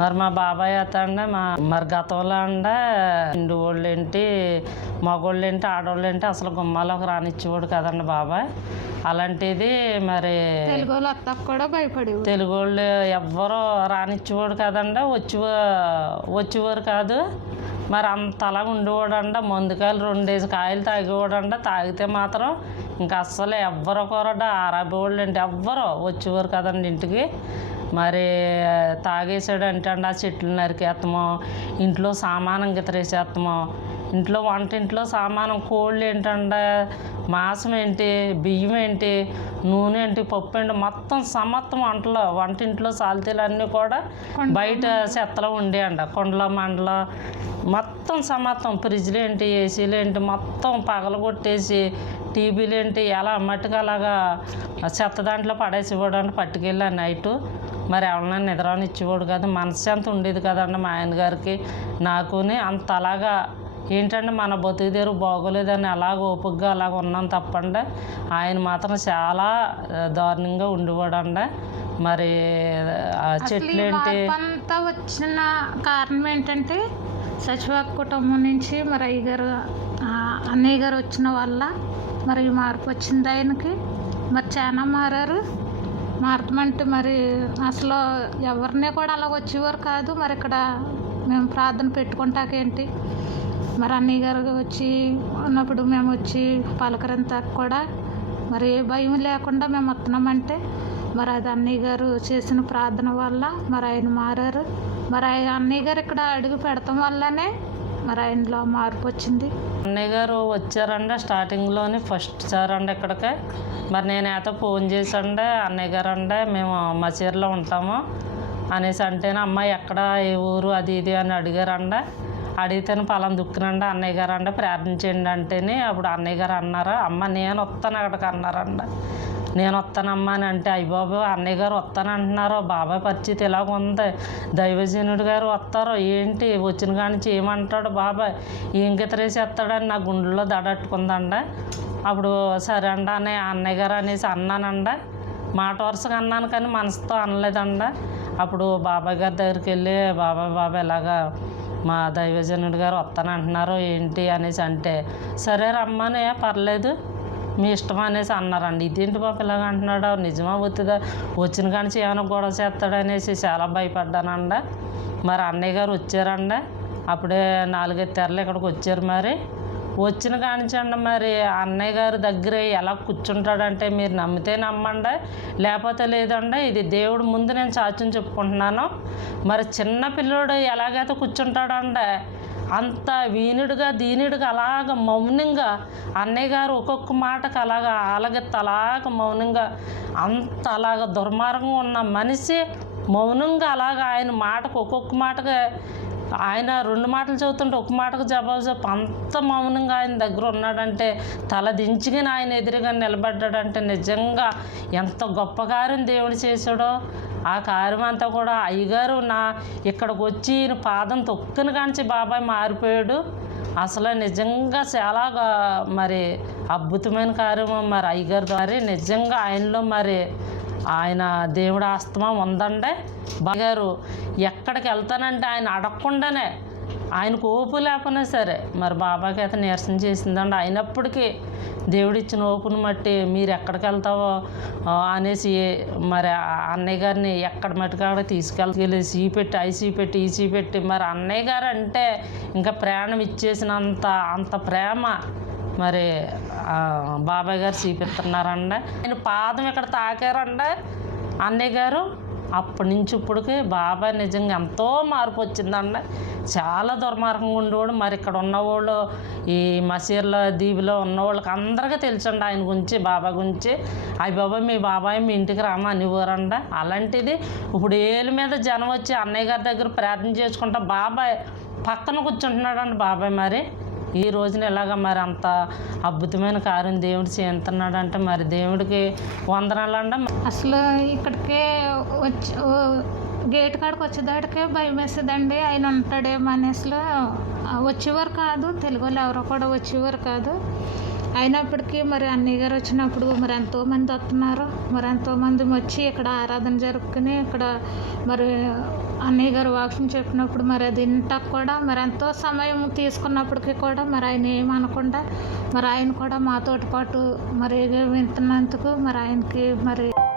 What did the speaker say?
మరి మా బాబాయ్ అతండే మా మరి గతంలో అండే ఇంటి వాళ్ళు ఏంటి మగోళ్ళు ఏంటి ఆడవాళ్ళు ఏంటి అసలు గుమ్మాలోకి రానిచ్చేవాడు కదండి బాబాయ్. అలాంటిది మరి తెలుగు కూడా భయపడేవారు. తెలుగు వాళ్ళు ఎవ్వరూ రానిచ్చేవాడు కదండి వచ్చి వచ్చేవారు కాదు. మరి అంతలా ఉండేవాడంట మందుకాయలు రెండేసి కాయలు తాగేవాడంట తాగితే మాత్రం ఇంకా అస్సలు ఎవ్వరు కూరట ఆరాబేవాళ్ళు అంటే ఎవ్వరు వచ్చేవారు కదండి ఇంటికి. మరి తాగేసాడు అంటే ఆ చెట్లు నరికేస్తాము ఇంట్లో సామానం గితరేసేస్తాము ఇంట్లో వంటింట్లో సామానం కోళ్ళు ఏంటంటే మాంసం ఏంటి బియ్యం ఏంటి నూనె ఏంటి పప్పు ఏంటి మొత్తం సమత్తం వంటలో వంటింట్లో సాల్తీలు అన్నీ కూడా బయట చెత్తలో ఉండేయండి కొండల మండల. మొత్తం సమత్తం ఫ్రిడ్జ్లు ఏంటి ఏసీలు ఏంటి మొత్తం పగలు కొట్టేసి టీవీలు ఏంటి ఎలా మట్టుకు అలాగా చెత్త దాంట్లో పడేసి ఇవ్వడానికి పట్టుకెళ్ళా నైటు. మరి ఎవరన్నా నిద్రని ఇచ్చేవాడు కదా మనశ్శాంతి ఉండేది కదండి మా ఆయన గారికి నాకుని అంత అలాగా ఏంటంటే మన బతుకు తెరు బాగోలేదని అలాగ ఓపికగా అలాగ ఉన్నాం తప్పండి. ఆయన మాత్రం చాలా దారుణంగా ఉండేవాడండి. మరి చెట్లు ఏంటి? అంతా వచ్చిన కారణం ఏంటంటే సచివ కుటుంబం నుంచి మరి అయ్యగారు అన్నయ్య గారు వచ్చిన వల్ల మరి మార్పు వచ్చింది ఆయనకి. మరి చాలా మారారు. మారటమంటే మరి అసలు ఎవరిని కూడా అలా వచ్చేవారు కాదు. మరి ఇక్కడ మేము ప్రార్థన పెట్టుకుంటాకేంటి? మరి అన్నయ్య గారు వచ్చి ఉన్నప్పుడు మేము వచ్చి పలకరింత కూడా మరి ఏ భయం లేకుండా మేము వస్తున్నామంటే మరి అది అన్నయ్య గారు చేసిన ప్రార్థన వల్ల మరి ఆయన మారారు. మరి అన్నయ్య గారు ఇక్కడ అడుగు పెడతాం వల్లనే మరి ఆయనలో మార్పు వచ్చింది? అన్నయ్య గారు వచ్చారండి స్టార్టింగ్లోని ఫస్ట్ సార్ అండి ఇక్కడికి. మరి నేను అయితే ఫోన్ చేసండి అన్నయ్య గారు అండి మేము మసీర్లో ఉంటాము అనేసి అంటేనే అమ్మాయి ఎక్కడ ఏ ఊరు అది ఇది అని అడిగారండే అడిగితేనే పలానా దుక్కునండి అన్నయ్య గారు అండి ప్రార్థించండి అంటేనే అప్పుడు అన్నయ్య గారు అన్నారు. అమ్మ నేను వస్తాను అక్కడికి అన్నారండి నేను వస్తానమ్మా అని అంటే అయ్య బాబు అన్నయ్య గారు వస్తాను అంటున్నారు బాబాయ్ పరిస్థితి ఇలాగ ఉంది. దైవజనుడు గారు వస్తారు ఏంటి? వచ్చిన కాడి ఏమంటాడు బాబాయ్? ఏం గితరేసేస్తాడని నా గుండెలో దడట్టుకుందండ అప్పుడు సరే అండి అని అన్నయ్య గారు అనేసి అన్నానండ మాట వరుసగా అన్నాను కానీ మనసుతో అనలేదండ అప్పుడు బాబాయ్ గారి దగ్గరికి వెళ్ళి బాబాయ్ బాబాయ్ ఇలాగా మా దైవజనుడు గారు వస్తాను అంటున్నారు ఏంటి? అనేసి అంటే సరే రమ్మనే పర్లేదు. మీ ఇష్టం అనేసి అన్నారండి. ఇదేంటి బాబు ఇలాగ అంటున్నాడు? నిజమా ఒత్తిదా వచ్చిన కానించి ఏమైనా గొడవ చేస్తాడు అనేసి చాలా భయపడ్డానండి. మరి అన్నయ్య గారు వచ్చారండి. అప్పుడే నాలుగైదు తెరలు ఇక్కడికి వచ్చారు మరి. వచ్చిన కానించండి మరి అన్నయ్య గారి దగ్గర ఎలా కూర్చుంటాడంటే మీరు నమ్మితే నమ్మండి లేకపోతే లేదండి ఇది దేవుడు ముందు నేను సాక్ష్యం చెప్పుకుంటున్నాను. మరి చిన్న పిల్లోడు ఎలాగైతే కూర్చుంటాడండ అంత వీనుడుగా దీనుడుగా అలాగ మౌనంగా అన్నయ్య గారు ఒక్కొక్క మాటకు అలాగ ఆలగెత్త అలాగ మౌనంగా అంత అలాగ దుర్మార్గంగా ఉన్న మనిషి మౌనంగా అలాగ ఆయన మాటకు ఒక్కొక్క మాటగా ఆయన రెండు మాటలు చదువుతుంటే ఒక మాటకు జవాబు చెప్పి. అంత మౌనంగా ఆయన దగ్గర ఉన్నాడంటే తల దించుకుని ఆయన ఎదురుగా నిలబడ్డాడంటే నిజంగా ఎంత గొప్ప కార్యం దేవుడు చేశాడో. ఆ కార్యం అంతా కూడా అయ్యగారు నా ఇక్కడికి వచ్చి పాదం తొక్కుని కాంచి బాబాయ్ మారిపోయాడు. అసలు నిజంగా చాలా మరి అద్భుతమైన కార్యం మరి అయ్యగారు ద్వారా. నిజంగా ఆయనలో మరి ఆయన దేవుడు ఆస్తమా ఉందండి బాగారు ఎక్కడికి వెళ్తానంటే ఆయన అడగకుండానే ఆయనకు ఓపు లేకపోయినా సరే మరి బాబాకి అయితే నీరసం చేసిందండి. అయినప్పటికీ దేవుడిచ్చిన ఓపును ఓపుని బట్టి మీరు ఎక్కడికి వెళ్తావో అనేసి మరి ఆ అన్నయ్య గారిని ఎక్కడ మటుకాడ తీసుకెళ్ళి ఈ పెట్టి ఐసీ పెట్టి ఈసీ పెట్టి మరి అన్నయ్య గారు అంటే ఇంకా ప్రాణం ఇచ్చేసినంత అంత ప్రేమ మరి బాబాయ్ గారు చూపిస్తున్నారండి ఆయన పాదం ఇక్కడ తాకారండి. అన్నయ్య గారు అప్పటి నుంచి ఇప్పటికి బాబాయ్ నిజంగా ఎంతో మార్పు వచ్చిందండ చాలా దుర్మార్గంగా ఉండేవాడు. మరి ఇక్కడ ఉన్నవాళ్ళు ఈ మసీర్లో దీవిలో ఉన్నవాళ్ళకి అందరికీ తెలుసండి ఆయన గురించి బాబాయ్ గురించి. అయ్య బాబాయ్ మీ బాబాయ్ మీ ఇంటికి రామా అనేవారండి అలాంటిది ఇప్పుడు ఏళ్ళ మీద జనం వచ్చి అన్నయ్య గారి దగ్గర ప్రార్థన చేసుకుంటా బాబాయ్ పక్కన కూర్చుంటున్నాడండి బాబాయ్ మరి. ఈ రోజున ఇలాగ మరి అంత అద్భుతమైన కార్యం దేవుడు చేస్తున్నాడు అంటే మరి దేవుడికి వందనాలండి. అసలు ఇక్కడికే వచ్చి గేట్ కాడికి వచ్చేదాటికే భయం వేసేదండి. ఆయన ఉంటాడేమో అనేసి వచ్చేవారు కాదు తెలుగు వాళ్ళు ఎవరో కూడా వచ్చేవారు కాదు. అయినప్పటికీ మరి అన్నయ్య గారు వచ్చినప్పుడు మరి ఎంతోమంది వస్తున్నారు. మరి ఎంతోమంది వచ్చి ఇక్కడ ఆరాధన జరుపుకుని ఇక్కడ మరి అన్నయ్య గారు వాక్యం చెప్పినప్పుడు మరి అది ఇంటకు కూడా మరి ఎంతో సమయం తీసుకున్నప్పటికీ కూడా మరి ఆయన ఏమనకుండా మరి ఆయన కూడా మాతోటి పాటు మరి వింటున్నందుకు మరి ఆయనకి మరి